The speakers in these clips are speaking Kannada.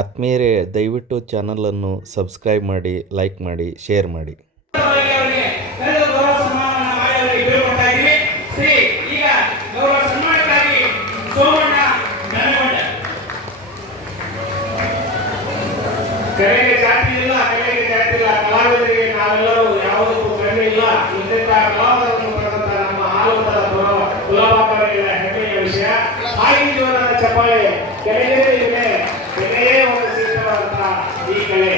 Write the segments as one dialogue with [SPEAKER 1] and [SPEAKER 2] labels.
[SPEAKER 1] ಆತ್ಮೀಯರೇ, ದಯವಿಟ್ಟು ಚಾನಲನ್ನು ಸಬ್ಸ್ಕ್ರೈಬ್ ಮಾಡಿ, ಲೈಕ್ ಮಾಡಿ, ಶೇರ್ ಮಾಡಿ.
[SPEAKER 2] ಕಲಾವಿದರಿಗೆ ನಾವೆಲ್ಲರೂ ಯಾವುದಕ್ಕೂ ಕಡಿಮೆ ಇಲ್ಲ ಇಂತಹ ಕಲಾವಿದರನ್ನು ಹೆಮ್ಮೆಯ ವಿಷಯ. ಹಾಗೆ ಜೀವನದ ಚಪ್ಪಾಳೆ, ಕೆಳಗೆ ಈ ಕಲೆ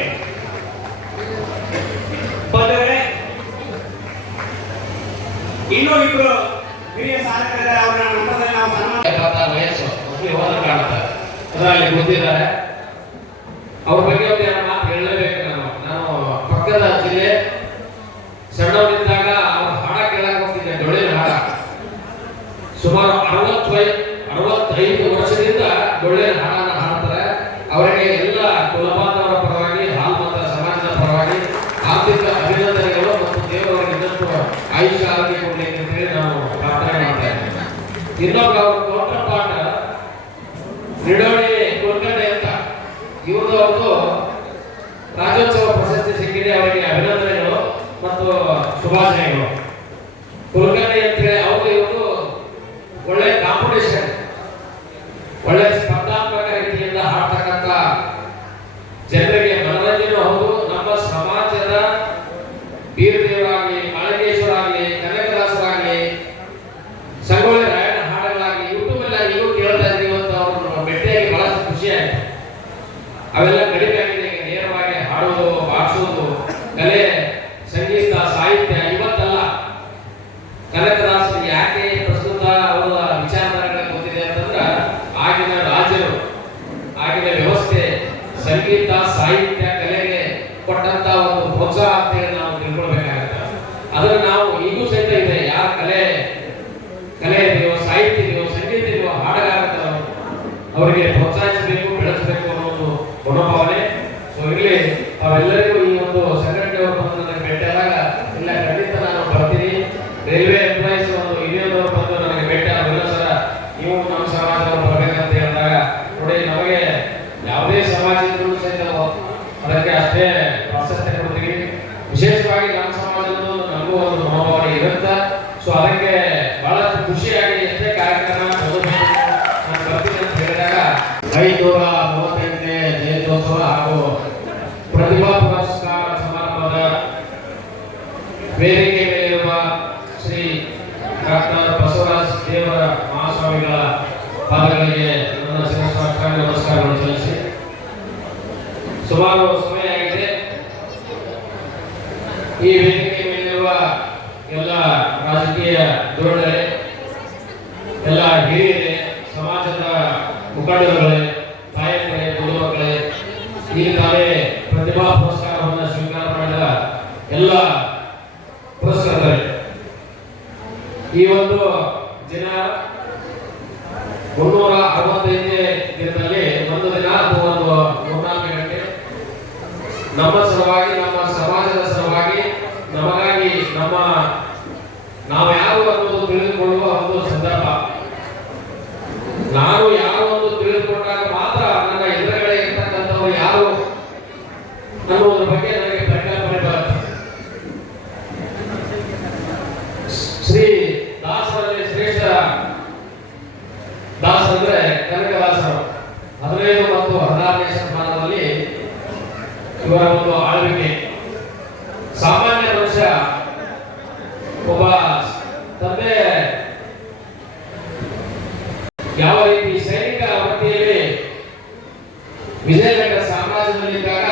[SPEAKER 2] ಇನ್ನು ಇನ್ನೂ ಇಬ್ರು ಹಿರಿಯ ಸಾಧಕರಿದ್ದಾರೆ. ಅವರ ನಂತರದಲ್ಲಿ ನಾವು ಸನ್ಮಾನ
[SPEAKER 3] ವಯಸ್ಸು. ಮದುವೆ ಹೋದ ಅದರಲ್ಲಿ ಗೊತ್ತಿದ್ದಾರೆ. ಅವ್ರ ಬಗ್ಗೆ ಒಂದು ಎರಡು ಮಾತು ಹೇಳಲೇಬೇಕು ನಾನು. ನಾನು ಪಕ್ಕದ ಜಿಲ್ಲೆ ಸಣ್ಣವನಿದ್ದಾಗ ಅವ್ರ ಹಾಡ ಕೇಳಕ್ ಹೋಗ್ತಿದ್ದೆ. ಡೊಳ್ಳಿನ ಹಾಡ. ಸುಮಾರು ಅರವತ್ತು ಅರವತ್ತೈದು ವರ್ಷದಿಂದ ಡೊಳ್ಳಿನ ಹಾಡನ್ನು ಹಾಡ್ತಾರೆ. ಅವರಿಗೆ ಎಲ್ಲ ಕುಲಬಾಂಧವರ ನಿಡೋಣಿ ಕುಲಕರ್ಣಿ ಅಂತ ಇವ್ರದ್ದು ಒಂದು ರಾಜ್ಯೋತ್ಸವ ಪ್ರಶಸ್ತಿ ಸಿಕ್ಕಿದೆ, ಅವರಿಗೆ ಅಭಿನಂದನೆಗಳು ಮತ್ತು ಶುಭಾಶಯಗಳು. ಕುಲಕರ್ಣಿ ಅಂತ ಹೇಳಿ ಅವರು ಇವರು ಒಳ್ಳೆ ಕಾಂಪಿಟೇಷನ್ ಒಳ್ಳೆ ಅವೆಲ್ಲ ಕಡಿಮೆ ಆಗಿದೆ ನೇರವಾಗಿ ಹಾಡೋದು ಬಾರಿಸೋದು ಕಲೆ, ಸಂಗೀತ, ಸಾಹಿತ್ಯ, ಇವತ್ತಲ್ಲ. ಕನಕದಾಸರು ಯಾಕೆ ಪ್ರಸ್ತುತ ಅವರ ವಿಚಾರಧಾರೆಗಳ ಗೊತ್ತಿದೆ ಅಂತಂದ್ರೆ, ಆಗಿನ ರಾಜರು, ಆಗಿನ ವ್ಯವಸ್ಥೆ, ಸಂಗೀತ, ಸಾಹಿತ್ಯ, ಕಲೆಗೆ ಕೊಟ್ಟಂತ ಒಂದು ಪ್ರೋತ್ಸಾಹ ಅಂತೇಳಿ ನಾವು ತಿಳ್ಕೊಳ್ಬೇಕಾಗತ್ತೆ. ಅದನ್ನ ನಾವು ಈಗೂ ಸಹಿತ ಇದೆ. ಯಾರ ಕಲೆ ಕಲೆ ಇದೆಯೋ ಸಾಹಿತ್ಯ ಇದೆಯೋ ಸಂಗೀತ ಇದೆಯೋ ಹಾಡಗಾರ ಅವರಿಗೆ ಪ್ರೋತ್ಸಾಹಿಸಬೇಕು. ಇರಲಿ ಮಹಾಸ್ವಾಮಿಗಳ ಪಾದಗಳಿಗೆ ನನ್ನ ಶಿರಸ್ಸಾಷ್ಟಾಂಗ ನಮಸ್ಕಾರಗಳನ್ನು ಸಲ್ಲಿಸಿ. ಸುಮಾರು ಸಮಯ ಆಗಿದೆ. ಈ ವೇದಿಕೆ ಮೇಲಿರುವ ಎಲ್ಲ ರಾಜಕೀಯ ಧೋರಣೆ ಎಲ್ಲ ಹಿರಿಯರೇ, ಸಮಾಜದ ಮುಖಂಡರುಗಳೇ, ತಾಯಂದಿರೇ ಮಕ್ಕಳೇ ಈ ತಾವೇ ಪ್ರತಿಭಾ ಪುರಸ್ಕಾರವನ್ನು ಸ್ವೀಕಾರ ಮಾಡಿದ ಎಲ್ಲ ಪುರಸ್ಕರ್ತರೇ ಈ ಒಂದು ದಿನ ಮುನ್ನೂರ ಅರವತ್ತೈದನೇ ದಿನದಲ್ಲಿ ಒಂದು ದಿನ ಅಥವಾ ಒಂದು ಮೂರ್ನಾಲ್ಕು ಗಂಟೆ ನಮ್ಮ ಸಲುವಾಗಿ, ನಮ್ಮ ಸಮಾಜದ ಸಲುವಾಗಿ, ನಮಗಾಗಿ ನಮ್ಮ ನಾವು ಯಾರು ಅನ್ನೋದು ತಿಳಿದುಕೊಳ್ಳುವ ಒಂದು ಸಂದರ್ಭ. ನಾನು ಯಾರು ಒಂದು ತಿಳಿದುಕೊಂಡಾಗ ಮಾತ್ರ ನನ್ನ ಎದುರುಗಡೆ ಇರ್ತಕ್ಕಂಥವ್ರು ಯಾರು ಅನ್ನೋದ್ರ ಬಗ್ಗೆ ನನಗೆ ಪರಿಕಲ್ಪನೆ ಬರುತ್ತೆ. ಶ್ರೀ ದಾಸರಲ್ಲಿ ಇವರ ಒಂದು ಆಳ್ವಿಕೆ ಸಾಮಾನ್ಯ ಮನುಷ್ಯ ಒಬ್ಬ ತಂದೆ ಯಾವ ರೀತಿ ಸೈನಿಕ ವೃತ್ತಿಯಲ್ಲಿ ವಿಜಯನಗರ ಸಾಮ್ರಾಜ್ಯದಲ್ಲಿದ್ದಾಗ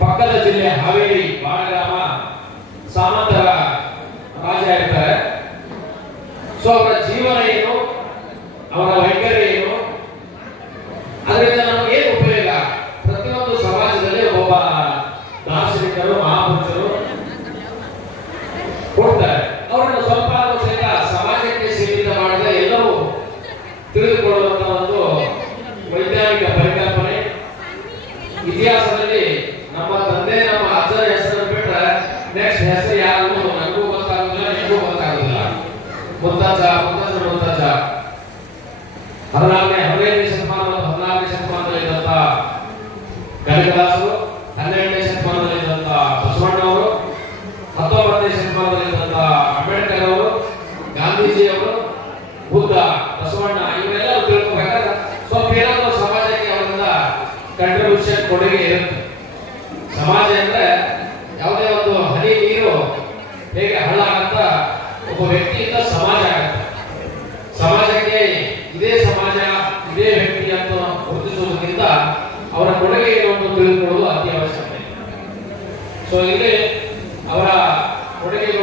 [SPEAKER 3] ಪಕ್ಕದ ಜಿಲ್ಲೆ ಹಾವೇರಿ ಬಾಳಗ್ರಾಮ ಸಾಮಂತರ ರಾಜ ಇರ್ತಾರೆ ಸೊ ಅವರ ಶಿಲ್ಪದಲ್ಲಿರುವಂತಹ ಅಂಬೇಡ್ಕರ್ ಅವರು, ಗಾಂಧೀಜಿ ಅವರು, ಬುದ್ಧ, ಬಸವಣ್ಣ ಇವರೆಲ್ಲ ತಿಳ್ಕೊಬೇಕಾದ್ರೆ ಸ್ವಲ್ಪ ಏನಾದರೂ ಸಮಾಜಕ್ಕೆ ಅವರಿಂದ ಕಂಟ್ರಿಬ್ಯೂಷನ್ ಕೊಡುಗೆ ಇರುತ್ತೆ. ಸಮಾಜ ಅಂದ್ರೆ ಯಾವುದೇ ಒಂದು ಹನಿ ನೀರು ಹೇಗೆ ಹಳ್ಳ ಅಂತ ಒಬ್ಬ ವ್ಯಕ್ತಿಯಿಂದ ಸಮಾಜ ಆಗುತ್ತೆ.
[SPEAKER 4] Obrigado.